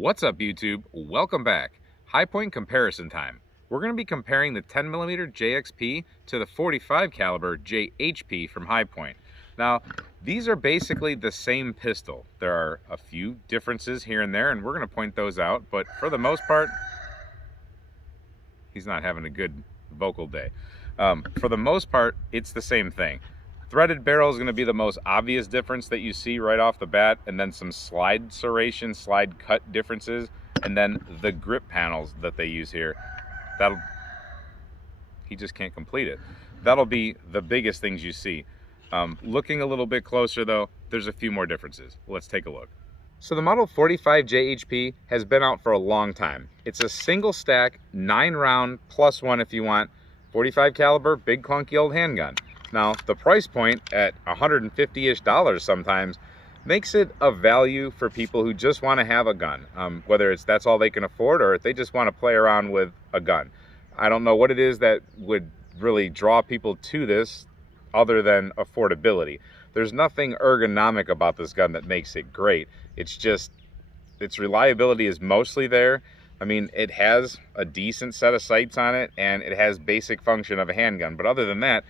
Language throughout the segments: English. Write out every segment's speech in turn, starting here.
What's up, YouTube? Welcome back. High point comparison time. We're going to be comparing the 10mm JXP to the 45 caliber JHP from High Point. Now, these are basically the same pistol. There are a few differences here and there, and we're going to point those out, but for the most part, he's not having a good vocal day. For the most part, it's the same thing. Threaded barrel is going to be the most obvious difference that you see right off the bat, and then some slide serration, slide cut differences, and then the grip panels that they use here. He just can't complete it. That'll be the biggest things you see. Looking a little bit closer though, there's a few more differences. Let's take a look. So the model 45 JHP has been out for a long time. It's a single stack, 9-round plus one if you want, 45 caliber, big clunky old handgun. Now, the price point at $150-ish sometimes makes it a value for people who just want to have a gun, whether it's that's all they can afford or if they just want to play around with a gun. I don't know what it is that would really draw people to this other than affordability. There's nothing ergonomic about this gun that makes it great. It's just, its reliability is mostly there. I mean, it has a decent set of sights on it and it has basic function of a handgun, but other than that,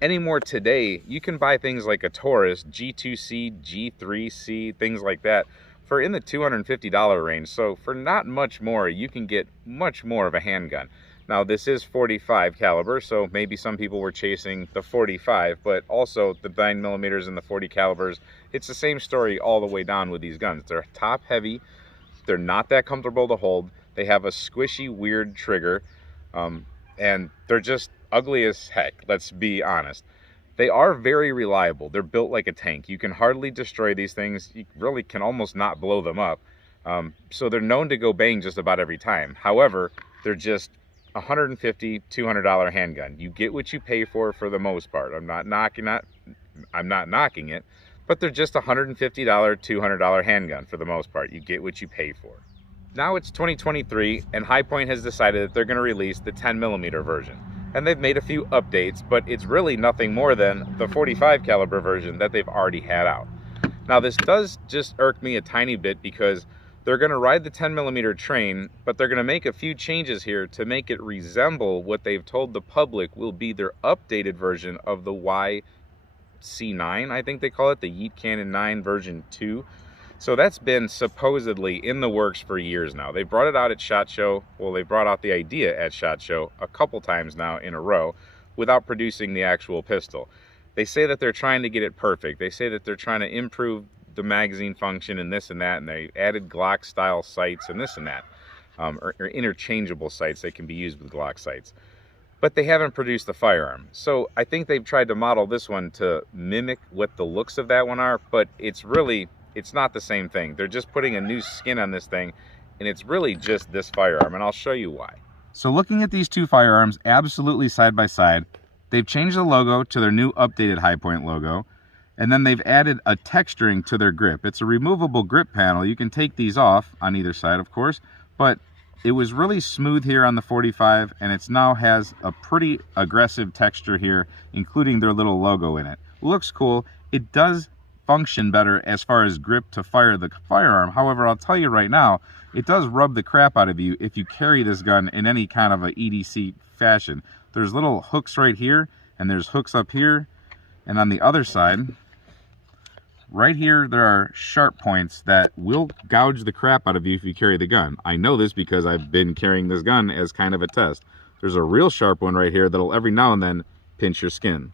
anymore today, you can buy things like a Taurus, G2C, G3C, things like that for in the $250 range. So for not much more, you can get much more of a handgun. Now this is 45 caliber, so maybe some people were chasing the 45, but also the 9mm and the 40 calibers, it's the same story all the way down with these guns. They're top heavy, they're not that comfortable to hold, they have a squishy, weird trigger, and they're just ugly as heck, let's be honest. They are very reliable. They're built like a tank. You can hardly destroy these things. You really can almost not blow them up. So they're known to go bang just about every time. However, they're just $150, $200 handgun. You get what you pay for the most part. I'm not knocking it, but they're just $150, $200 handgun for the most part. You get what you pay for. Now it's 2023 and High Point has decided that they're going to release the 10mm version. And they've made a few updates, but it's really nothing more than the 45 caliber version that they've already had out. Now this does just irk me a tiny bit because they're going to ride the 10mm train, but they're going to make a few changes here to make it resemble what they've told the public will be their updated version of the YC9, I think they call it, the Yeet Cannon 9 version 2. So that's been supposedly in the works for years now. They brought it out at SHOT Show. Well, they brought out the idea at SHOT Show a couple times now in a row without producing the actual pistol. They say that they're trying to get it perfect. They say that they're trying to improve the magazine function and this and that, and they added Glock style sights and this and that, or interchangeable sights that can be used with Glock sights. But they haven't produced the firearm. So I think they've tried to model this one to mimic what the looks of that one are, but it's not the same thing. They're just putting a new skin on this thing, and it's really just this firearm, and I'll show you why. So looking at these two firearms absolutely side by side, they've changed the logo to their new updated High Point logo, and then they've added a texturing to their grip. It's a removable grip panel. You can take these off on either side, of course, but it was really smooth here on the 45, and it now has a pretty aggressive texture here, including their little logo in it. Looks cool. It does function better as far as grip to fire the firearm. However, I'll tell you right now, it does rub the crap out of you if you carry this gun in any kind of a EDC fashion. There's little hooks right here, and there's hooks up here, and on the other side, right here, there are sharp points that will gouge the crap out of you if you carry the gun. I know this because I've been carrying this gun as kind of a test. There's a real sharp one right here that'll every now and then pinch your skin.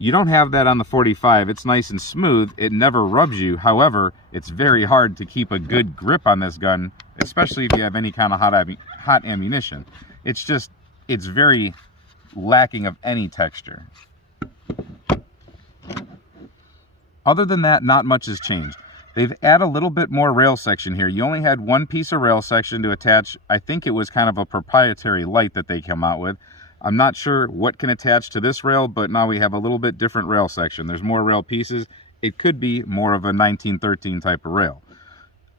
You don't have that on the 45. It's nice and smooth. It never rubs you. However, it's very hard to keep a good grip on this gun, especially if you have any kind of hot ammunition. It's very lacking of any texture. Other than that, not much has changed. They've added a little bit more rail section here. You only had one piece of rail section to attach. I think it was kind of a proprietary light that they came out with. I'm not sure what can attach to this rail, but now we have a little bit different rail section. There's more rail pieces. It could be more of a 1913 type of rail.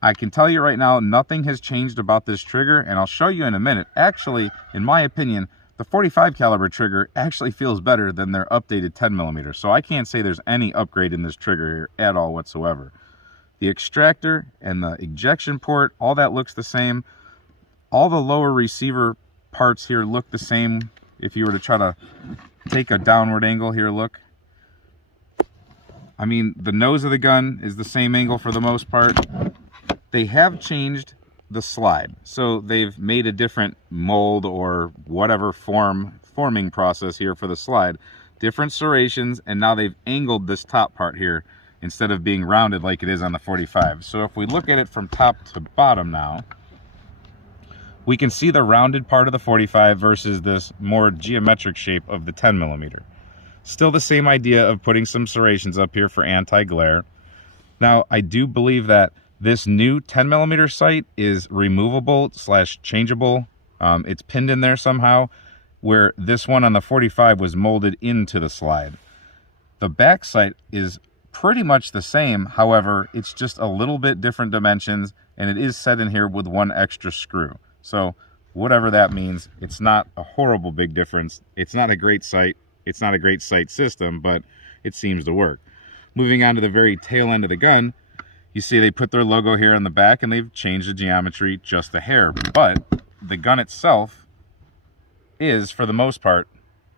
I can tell you right now, nothing has changed about this trigger, and I'll show you in a minute. Actually, in my opinion, the 45 caliber trigger actually feels better than their updated 10mm. So I can't say there's any upgrade in this trigger here at all whatsoever. The extractor and the ejection port, all that looks the same. All the lower receiver parts here look the same. If you were to try to take a downward angle here, look. I mean, the nose of the gun is the same angle for the most part. They have changed the slide. So they've made a different mold or whatever forming process here for the slide. Different serrations, and now they've angled this top part here instead of being rounded like it is on the 45. So if we look at it from top to bottom now, we can see the rounded part of the 45 versus this more geometric shape of the 10mm. Still the same idea of putting some serrations up here for anti-glare. Now, I do believe that this new 10mm sight is removable / changeable. It's pinned in there somehow, where this one on the 45 was molded into the slide. The back sight is pretty much the same. However, it's just a little bit different dimensions, and it is set in here with one extra screw. So whatever that means, it's not a horrible big difference. It's not a great sight. It's not a great sight system, but it seems to work. Moving on to the very tail end of the gun, you see they put their logo here on the back and they've changed the geometry just a hair, but the gun itself is, for the most part,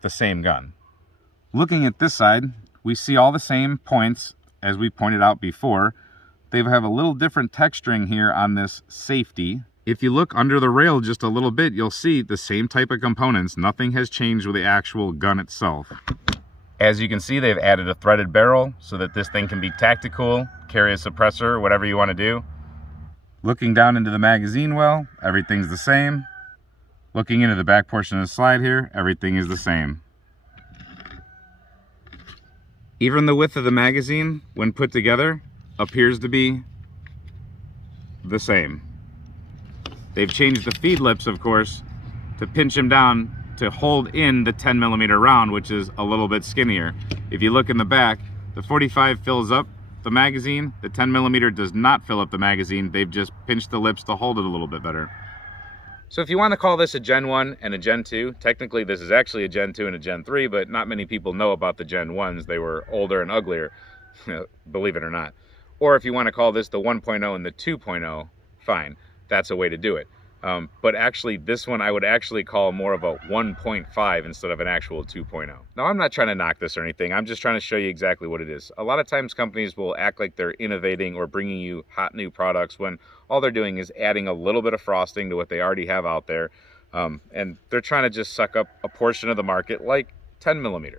the same gun. Looking at this side, we see all the same points as we pointed out before. They have a little different texturing here on this safety. If you look under the rail just a little bit, you'll see the same type of components. Nothing has changed with the actual gun itself. As you can see, they've added a threaded barrel so that this thing can be tactical, carry a suppressor, whatever you want to do. Looking down into the magazine well, everything's the same. Looking into the back portion of the slide here, everything is the same. Even the width of the magazine, when put together, appears to be the same. They've changed the feed lips, of course, to pinch them down to hold in the 10mm round, which is a little bit skinnier. If you look in the back, the 45 fills up the magazine. The 10mm does not fill up the magazine. They've just pinched the lips to hold it a little bit better. So if you want to call this a Gen 1 and a Gen 2, technically this is actually a Gen 2 and a Gen 3, but not many people know about the Gen 1s. They were older and uglier, believe it or not. Or if you want to call this the 1.0 and the 2.0, fine. That's a way to do it. But actually, this one I would actually call more of a 1.5 instead of an actual 2.0. Now, I'm not trying to knock this or anything. I'm just trying to show you exactly what it is. A lot of times companies will act like they're innovating or bringing you hot new products when all they're doing is adding a little bit of frosting to what they already have out there. And they're trying to just suck up a portion of the market like 10mm.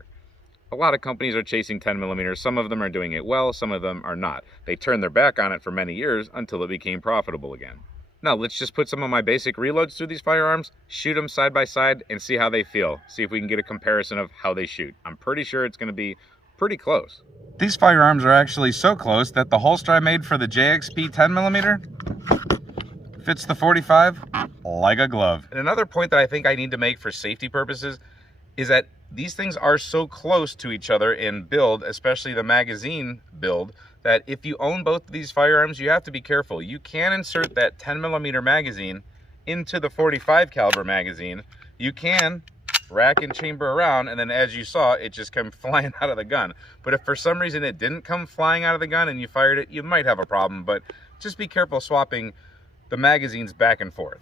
A lot of companies are chasing 10mm. Some of them are doing it well, some of them are not. They turned their back on it for many years until it became profitable again. Now, let's just put some of my basic reloads through these firearms, shoot them side by side, and see how they feel. See if we can get a comparison of how they shoot. I'm pretty sure it's going to be pretty close. These firearms are actually so close that the holster I made for the JXP 10mm fits the 45 like a glove. And another point that I think I need to make for safety purposes is that these things are so close to each other in build, especially the magazine build, that if you own both of these firearms, you have to be careful. You can insert that 10mm magazine into the 45 caliber magazine. You can rack and chamber around, and then as you saw, it just came flying out of the gun. But if for some reason it didn't come flying out of the gun and you fired it, you might have a problem, but just be careful swapping the magazines back and forth.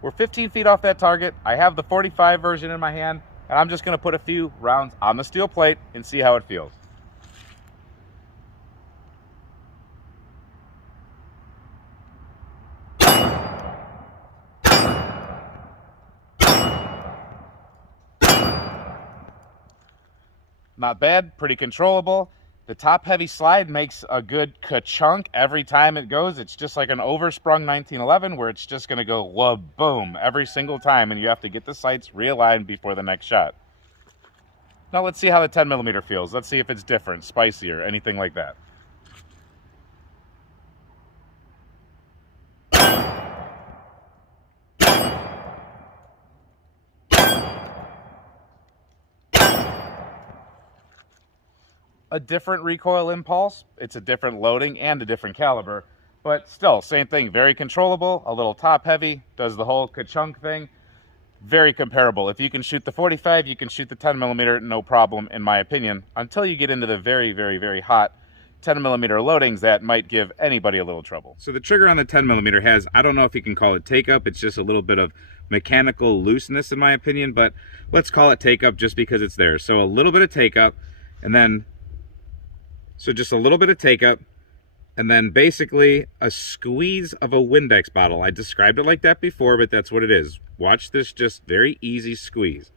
We're 15 feet off that target. I have the 45 version in my hand, and I'm just gonna put a few rounds on the steel plate and see how it feels. Not bad, pretty controllable. The top heavy slide makes a good ka-chunk every time it goes. It's just like an oversprung 1911 where it's just gonna go wha-boom every single time, and you have to get the sights realigned before the next shot. Now let's see how the 10mm feels. Let's see if it's different, spicier, anything like that. A different recoil impulse, it's a different loading and a different caliber, but still, same thing, very controllable, a little top heavy, does the whole ka-chunk thing. very comparable. If you can shoot the 45, you can shoot the 10mm, no problem, in my opinion, until you get into the very, very, very hot 10mm loadings that might give anybody a little trouble. So the trigger on the 10mm has, I don't know if you can call it take-up, it's just a little bit of mechanical looseness in my opinion, but let's call it take-up just because it's there. So a little bit of take-up, and then, so just a little bit of take-up, and then basically a squeeze of a Windex bottle. I described it like that before, but that's what it is. Watch this just very easy squeeze.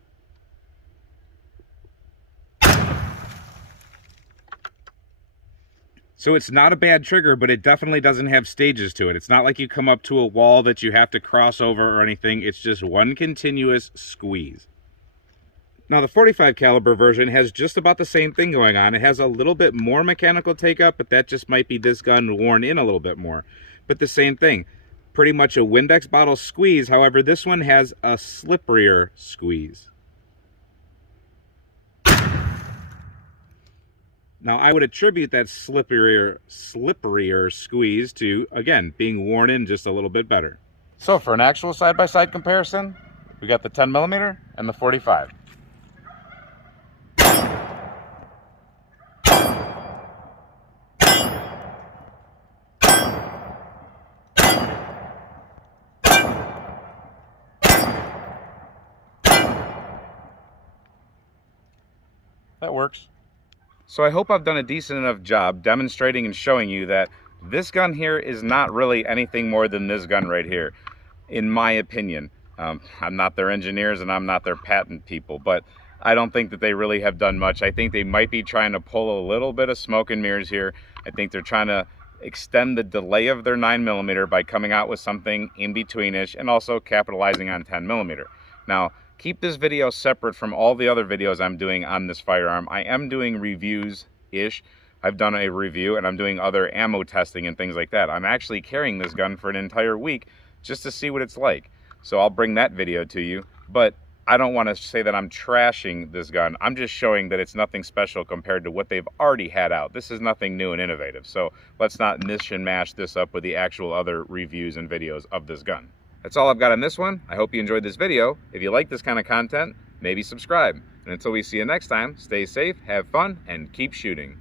So it's not a bad trigger, but it definitely doesn't have stages to it. It's not like you come up to a wall that you have to cross over or anything. It's just one continuous squeeze. Now the 45 caliber version has just about the same thing going on. It has a little bit more mechanical take-up, but that just might be this gun worn in a little bit more. But the same thing, pretty much a Windex bottle squeeze. However, this one has a slipperier squeeze. Now I would attribute that slipperier squeeze to, again, being worn in just a little bit better. So for an actual side-by-side comparison, we got the 10mm and the 45. That works. So I hope I've done a decent enough job demonstrating and showing you that this gun here is not really anything more than this gun right here, in my opinion. I'm not their engineers and I'm not their patent people, but I don't think that they really have done much. I think they might be trying to pull a little bit of smoke and mirrors here. I think they're trying to extend the delay of their 9mm by coming out with something in betweenish and also capitalizing on 10mm. Now, keep this video separate from all the other videos I'm doing on this firearm. I am doing reviews-ish. I've done a review and I'm doing other ammo testing and things like that. I'm actually carrying this gun for an entire week just to see what it's like. So I'll bring that video to you, but I don't want to say that I'm trashing this gun. I'm just showing that it's nothing special compared to what they've already had out. This is nothing new and innovative. So let's not mish and mash this up with the actual other reviews and videos of this gun. That's all I've got on this one. I hope you enjoyed this video. If you like this kind of content, maybe subscribe. And until we see you next time, stay safe, have fun, and keep shooting.